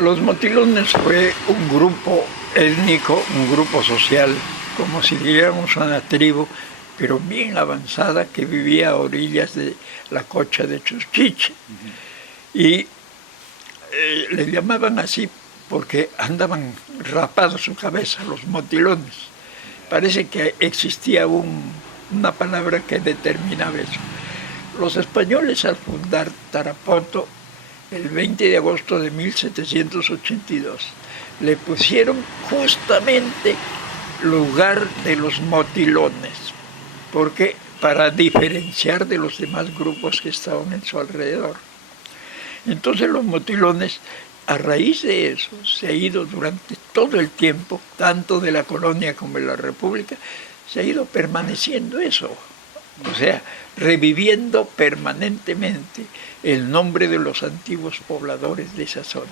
Los motilones fue un grupo étnico, un grupo social, como si diríamos una tribu, pero bien avanzada, que vivía a orillas de la cocha de Chusquiche. Y le llamaban así porque andaban rapados su cabeza, los motilones. Parece que existía una palabra que determinaba eso. Los españoles, al fundar Tarapoto el 20 de agosto de 1782, le pusieron justamente lugar de los motilones, porque para diferenciar de los demás grupos que estaban en su alrededor. Entonces los motilones, a raíz de eso, se ha ido durante todo el tiempo, tanto de la colonia como de la república, se ha ido permaneciendo eso. O sea, reviviendo permanentemente el nombre de los antiguos pobladores de esa zona.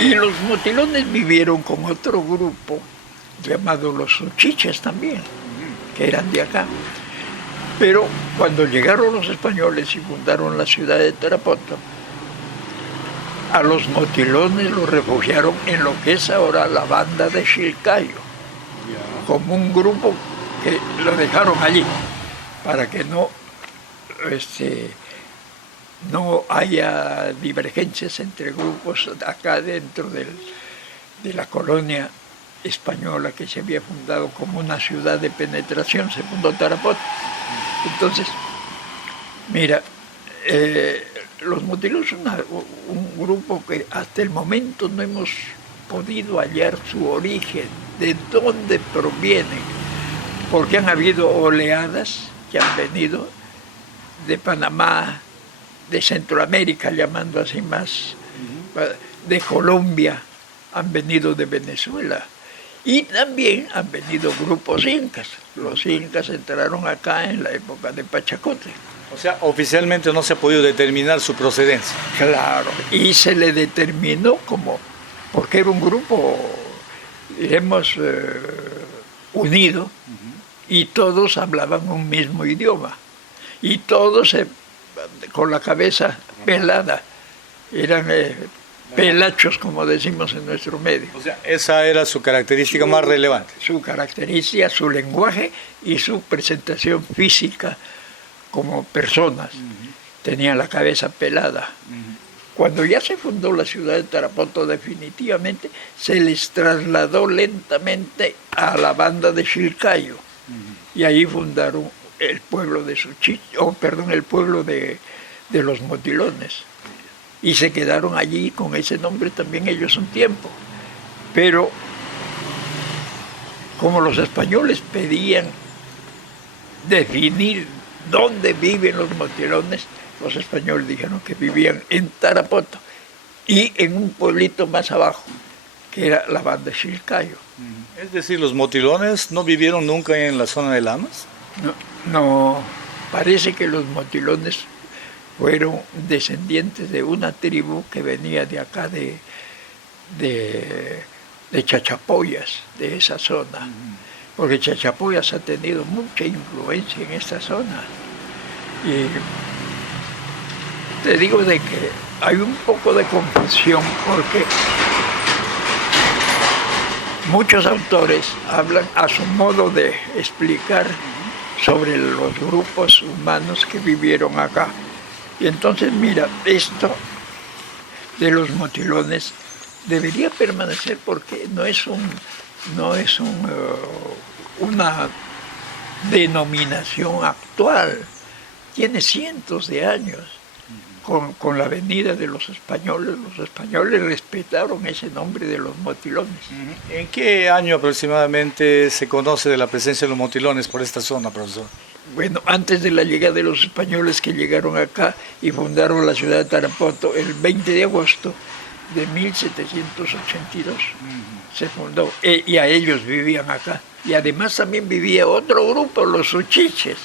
Y los motilones vivieron con otro grupo, llamado los Suchiches también, que eran de acá. Pero cuando llegaron los españoles y fundaron la ciudad de Tarapoto, a los motilones los refugiaron en lo que es ahora la banda de Chilcayo, como un grupo que lo dejaron allí, para que no haya divergencias entre grupos acá dentro de la colonia española que se había fundado como una ciudad de penetración, se fundó Tarapoto. Entonces, mira, los motilones son un grupo que hasta el momento no hemos podido hallar su origen, de dónde provienen, porque han habido oleadas que han venido de Panamá, de Centroamérica, llamando así más, de Colombia, han venido de Venezuela, y también han venido grupos incas. Los incas entraron acá en la época de Pachacuti. O sea, oficialmente no se ha podido determinar su procedencia. Claro, y se le determinó porque era un grupo, diremos, unido, y todos hablaban un mismo idioma, y todos con la cabeza pelada, eran pelachos, como decimos en nuestro medio. O sea, esa era su característica más relevante. Su característica, su lenguaje y su presentación física como personas. Tenían la cabeza pelada. Cuando ya se fundó la ciudad de Tarapoto, definitivamente se les trasladó lentamente a la banda de Chilcayo, y ahí fundaron el pueblo de el pueblo de los motilones, y se quedaron allí con ese nombre también ellos un tiempo. Pero como los españoles pedían definir dónde viven los motilones, los españoles dijeron que vivían en Tarapoto y en un pueblito más abajo, que era la banda de Chilcayo. Es decir, ¿los motilones no vivieron nunca en la zona de Lamas? No, parece que los motilones fueron descendientes de una tribu que venía de acá de Chachapoyas, de esa zona, porque Chachapoyas ha tenido mucha influencia en esta zona. Y te digo de que hay un poco de confusión, porque muchos autores hablan a su modo de explicar sobre los grupos humanos que vivieron acá. Y entonces, mira, esto de los motilones debería permanecer, porque no es una denominación actual, tiene cientos de años. Con la venida de los españoles respetaron ese nombre de los motilones. ¿En qué año aproximadamente se conoce de la presencia de los motilones por esta zona, profesor? Bueno, antes de la llegada de los españoles, que llegaron acá y fundaron la ciudad de Tarapoto el 20 de agosto de 1782, se fundó, y a ellos vivían acá. Y además también vivía otro grupo, los Suchiches,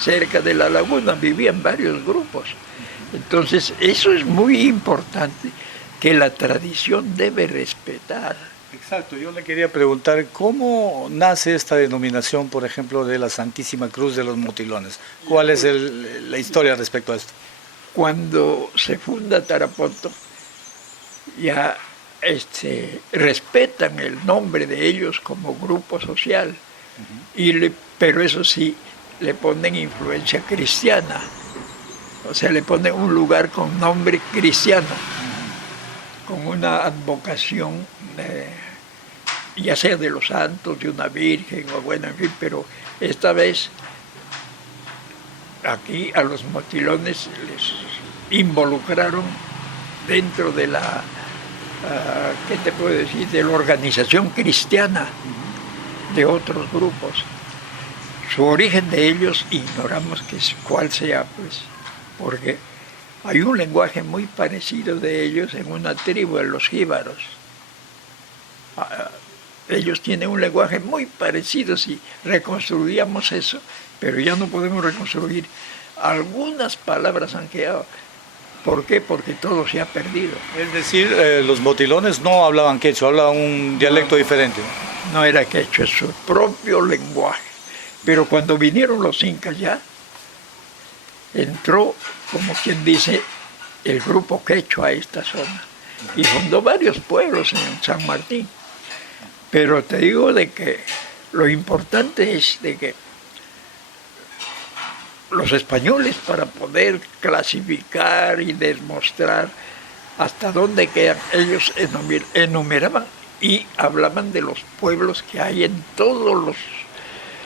cerca de la laguna, vivían varios grupos. Entonces, eso es muy importante, que la tradición debe respetar. Exacto, yo le quería preguntar, ¿cómo nace esta denominación, por ejemplo, de la Santísima Cruz de los Motilones? ¿Cuál es la historia respecto a esto? Cuando se funda Tarapoto, ya respetan el nombre de ellos como grupo social, pero eso sí, le ponen influencia cristiana, o sea, le ponen un lugar con nombre cristiano, con una advocación, ya sea de los santos, de una virgen, o bueno, en fin, pero esta vez aquí a los motilones les involucraron dentro de la, ¿qué te puedo decir?, de la organización cristiana de otros grupos. Su origen de ellos ignoramos cuál sea, pues, porque hay un lenguaje muy parecido de ellos en una tribu de los jíbaros. Ellos tienen un lenguaje muy parecido, si reconstruíamos eso, pero ya no podemos reconstruir. Algunas palabras han quedado. ¿Por qué? Porque todo se ha perdido. Es decir, los motilones no hablaban quechua, hablaban un dialecto diferente. No era quechua, es su propio lenguaje. Pero cuando vinieron los incas ya, entró, como quien dice, el grupo quechua a esta zona. Y fundó varios pueblos en San Martín. Pero te digo de que lo importante es de que los españoles, para poder clasificar y demostrar hasta dónde quedan, ellos enumeraban y hablaban de los pueblos que hay en todos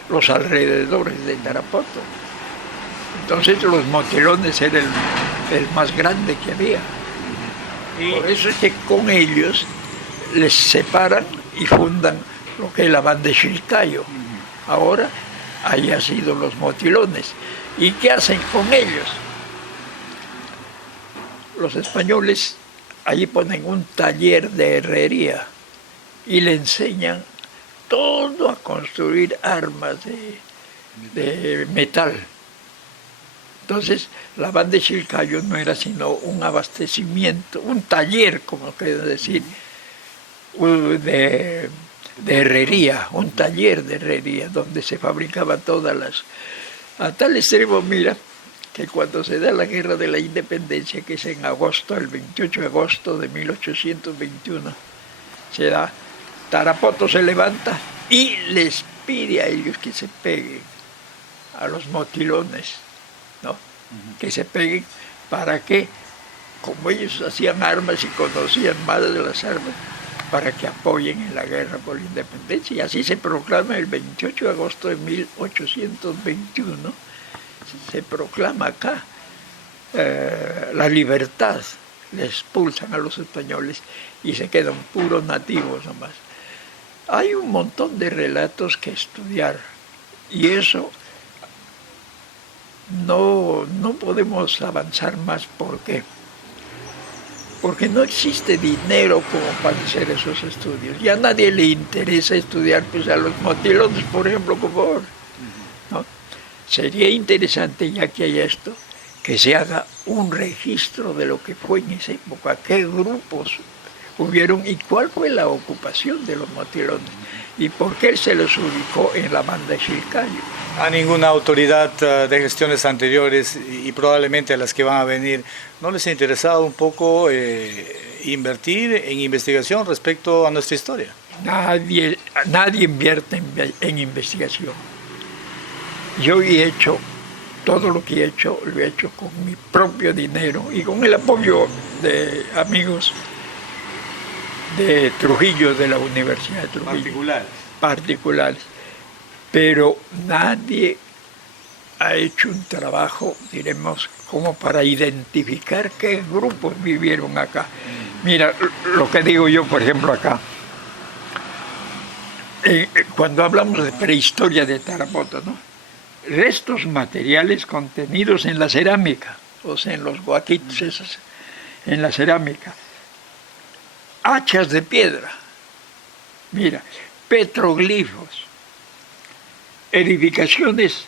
los alrededores de Tarapoto. Entonces los motilones eran el más grande que había. Y por eso es que con ellos les separan y fundan lo que es la banda de Chilcayo. Ahora haya sido los motilones. ¿Y qué hacen con ellos? Los españoles allí ponen un taller de herrería y le enseñan todo a construir armas de metal. Entonces, la banda de Chilcayo no era sino un abastecimiento, un taller, como quiero decir, de herrería, un taller de herrería, donde se fabricaban todas las... A tal extremo, mira, que cuando se da la Guerra de la Independencia, que es en agosto, el 28 de agosto de 1821, se da, Tarapoto se levanta y les pide a ellos que se peguen, a los motilones, ¿no? Que se peguen, ¿para qué? Como ellos hacían armas y conocían más de las armas, para que apoyen en la guerra por la independencia. Y así se proclama el 28 de agosto de 1821, se proclama acá la libertad. Le expulsan a los españoles y se quedan puros nativos nomás. Hay un montón de relatos que estudiar y eso no podemos avanzar más. ¿Por qué? Porque no existe dinero como para hacer esos estudios. Ya a nadie le interesa estudiar pues, a los motilones, por ejemplo, como ahora, ¿no? Sería interesante, ya que hay esto, que se haga un registro de lo que fue en esa época, qué grupos hubieron y cuál fue la ocupación de los motilones y por qué se los ubicó en la banda de Chilcayo. A ninguna autoridad de gestiones anteriores y probablemente a las que van a venir, ¿no les ha interesado un poco invertir en investigación respecto a nuestra historia? Nadie invierte en investigación. Yo he hecho, todo lo que he hecho, lo he hecho con mi propio dinero y con el apoyo de amigos de Trujillo, de la Universidad de Trujillo. Particulares. Pero nadie ha hecho un trabajo, diremos, como para identificar qué grupos vivieron acá. Mira, lo que digo yo, por ejemplo, acá, cuando hablamos de prehistoria de Tarapoto, ¿no? Restos materiales contenidos en la cerámica, o sea, en los guaquitos esos, en la cerámica. Hachas de piedra, mira, petroglifos, edificaciones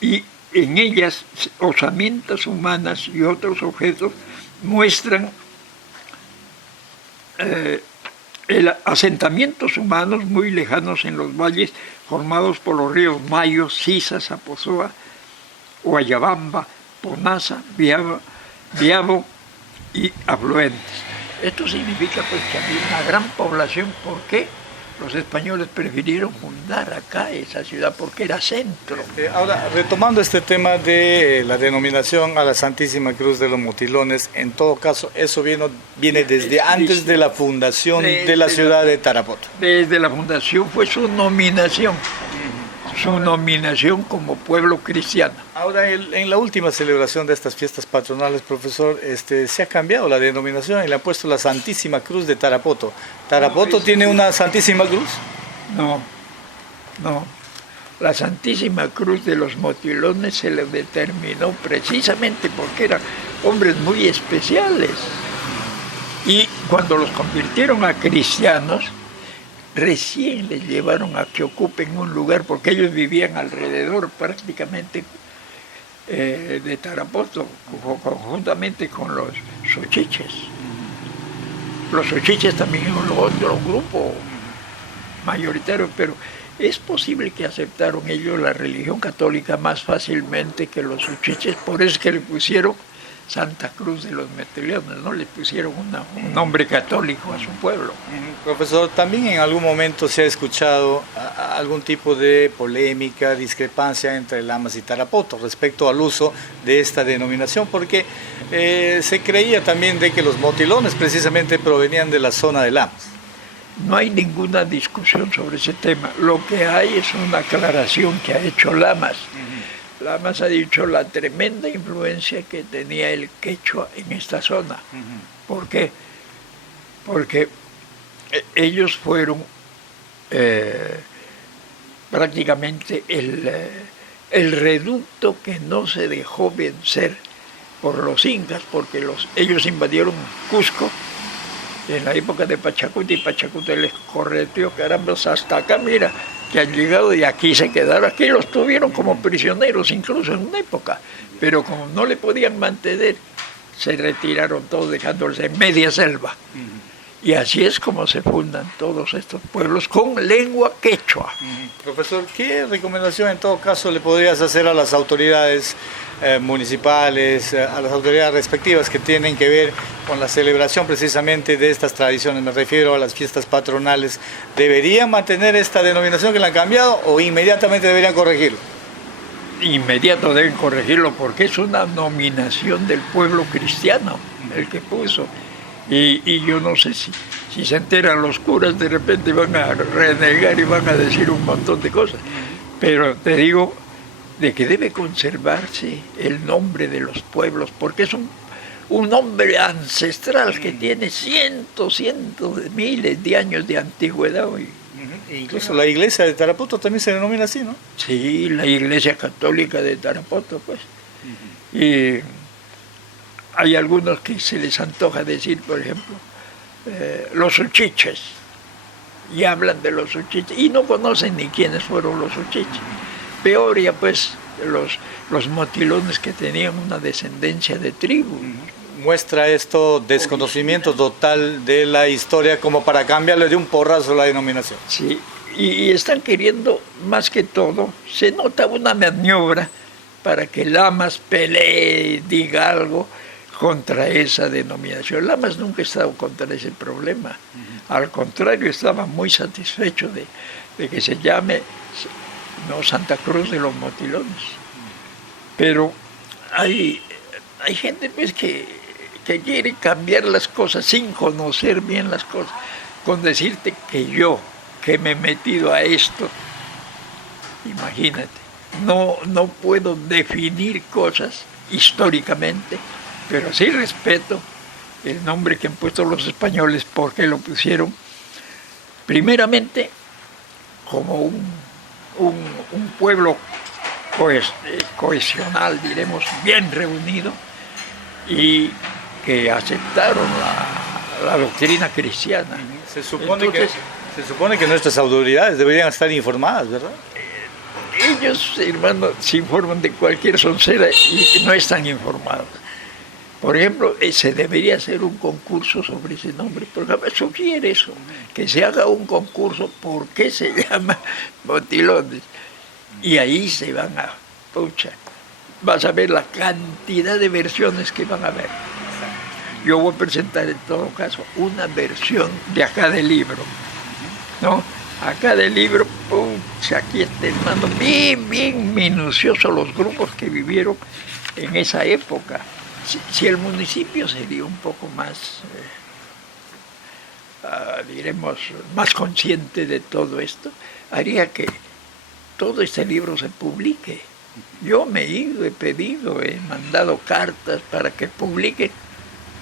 y en ellas osamentas humanas y otros objetos muestran asentamientos humanos muy lejanos en los valles formados por los ríos Mayo, Sisa, Zapozoa, Guayabamba, Ponaza, Viabo y afluentes. Esto significa pues que había una gran población. ¿Por qué? Los españoles prefirieron fundar acá esa ciudad porque era centro. Ahora, retomando este tema de la denominación a la Santísima Cruz de los Motilones, en todo caso, eso viene desde antes de la fundación de la ciudad de Tarapoto. Desde la fundación fue su nominación como pueblo cristiano. Ahora, en la última celebración de estas fiestas patronales, profesor, se ha cambiado la denominación y le han puesto la Santísima Cruz de Tarapoto. ¿Tarapoto tiene una Santísima Cruz? No. La Santísima Cruz de los Motilones se le determinó precisamente porque eran hombres muy especiales. Y cuando los convirtieron a cristianos, recién les llevaron a que ocupen un lugar, porque ellos vivían alrededor prácticamente de Tarapoto, conjuntamente con los Xochiches. Los Xochiches también son otro grupo mayoritario, pero es posible que aceptaron ellos la religión católica más fácilmente que los Xochiches, por eso es que le pusieron Santa Cruz de los Motilones, ¿no? Le pusieron un nombre católico a su pueblo. Profesor, también en algún momento se ha escuchado algún tipo de polémica, discrepancia entre Lamas y Tarapoto respecto al uso de esta denominación, porque se creía también de que los Motilones precisamente provenían de la zona de Lamas. No hay ninguna discusión sobre ese tema. Lo que hay es una aclaración que ha hecho Lamas. Lamas ha dicho la tremenda influencia que tenía el quechua en esta zona. ¿Por qué? Porque ellos fueron prácticamente el reducto que no se dejó vencer por los incas, porque ellos invadieron Cusco en la época de Pachacuti, y Pachacuti les correteó, caramba, hasta acá, mira, que han llegado y aquí se quedaron, aquí los tuvieron como prisioneros incluso en una época, pero como no le podían mantener, se retiraron todos dejándolos en media selva. Y así es como se fundan todos estos pueblos con lengua quechua. Profesor, ¿qué recomendación en todo caso le podrías hacer a las autoridades municipales, a las autoridades respectivas que tienen que ver con la celebración precisamente de estas tradiciones? Me refiero a las fiestas patronales. ¿Deberían mantener esta denominación que la han cambiado o inmediatamente deberían corregirlo? Inmediato deben corregirlo porque es una nominación del pueblo cristiano el que puso. Y yo no sé si se enteran los curas, de repente van a renegar y van a decir un montón de cosas. Pero te digo de que debe conservarse el nombre de los pueblos, porque es un nombre ancestral que tiene cientos de miles de años de antigüedad. Incluso la iglesia de Tarapoto también se denomina así, ¿no? Sí, la iglesia católica de Tarapoto, pues. Y hay algunos que se les antoja decir, por ejemplo, los Xochiches, y hablan de los Xochiches, y no conocen ni quiénes fueron los Xochiches. Peor ya pues los Motilones, que tenían una descendencia de tribu. Muestra esto desconocimiento total de la historia como para cambiarle de un porrazo la denominación. Sí, y están queriendo, más que todo, se nota una maniobra para que Lamas pelee, diga algo contra esa denominación. Lamas nunca ha estado contra ese problema. Al contrario, estaba muy satisfecho de que se llame Santa Cruz de los Motilones. Pero hay gente pues que quiere cambiar las cosas sin conocer bien las cosas. Con decirte que yo, que me he metido a esto, imagínate, no puedo definir cosas históricamente, pero sí respeto el nombre que han puesto los españoles, porque lo pusieron primeramente como un pueblo cohesional, diremos, bien reunido, y que aceptaron la doctrina cristiana. Se supone que nuestras autoridades deberían estar informadas, ¿verdad? Ellos, hermano, se informan de cualquier soncera y no están informados. Por ejemplo, se debería hacer un concurso sobre ese nombre, porque sugiere eso, que se haga un concurso por qué se llama Motilones. Y ahí se van a, vas a ver la cantidad de versiones que van a haber. Yo voy a presentar en todo caso una versión de acá del libro, ¿no? Acá del libro, aquí está hermano, bien minucioso los grupos que vivieron en esa época. Si el municipio sería un poco más, diremos, más consciente de todo esto, haría que todo este libro se publique. Yo me he ido, he pedido, he mandado cartas para que publique.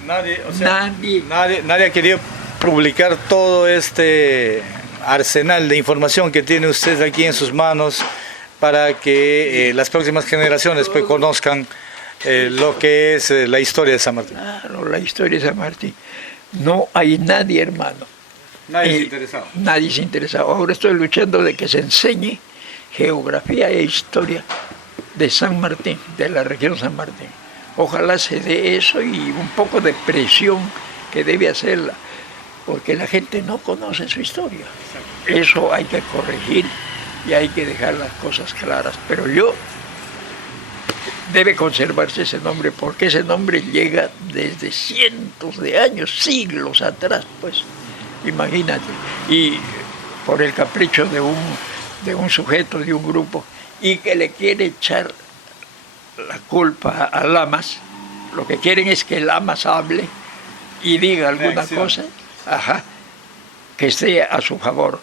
Nadie ha querido publicar todo este arsenal de información que tiene usted aquí en sus manos para que las próximas generaciones pues conozcan lo que es la historia de San Martín. Claro, la historia de San Martín. No hay nadie, hermano. Nadie es interesado. Nadie es interesado. Ahora estoy luchando de que se enseñe geografía e historia de San Martín, de la región San Martín. Ojalá se dé eso y un poco de presión que debe hacerla, porque la gente no conoce su historia. Eso hay que corregir y hay que dejar las cosas claras. Pero debe conservarse ese nombre, porque ese nombre llega desde cientos de años, siglos atrás, pues, imagínate. Y por el capricho de un sujeto, de un grupo, y que le quiere echar la culpa a Lamas, lo que quieren es que Lamas hable y diga alguna cosa, que esté a su favor.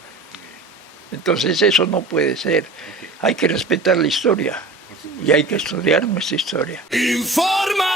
Entonces eso no puede ser. Hay que respetar la historia y hay que estudiar nuestra historia. Informa.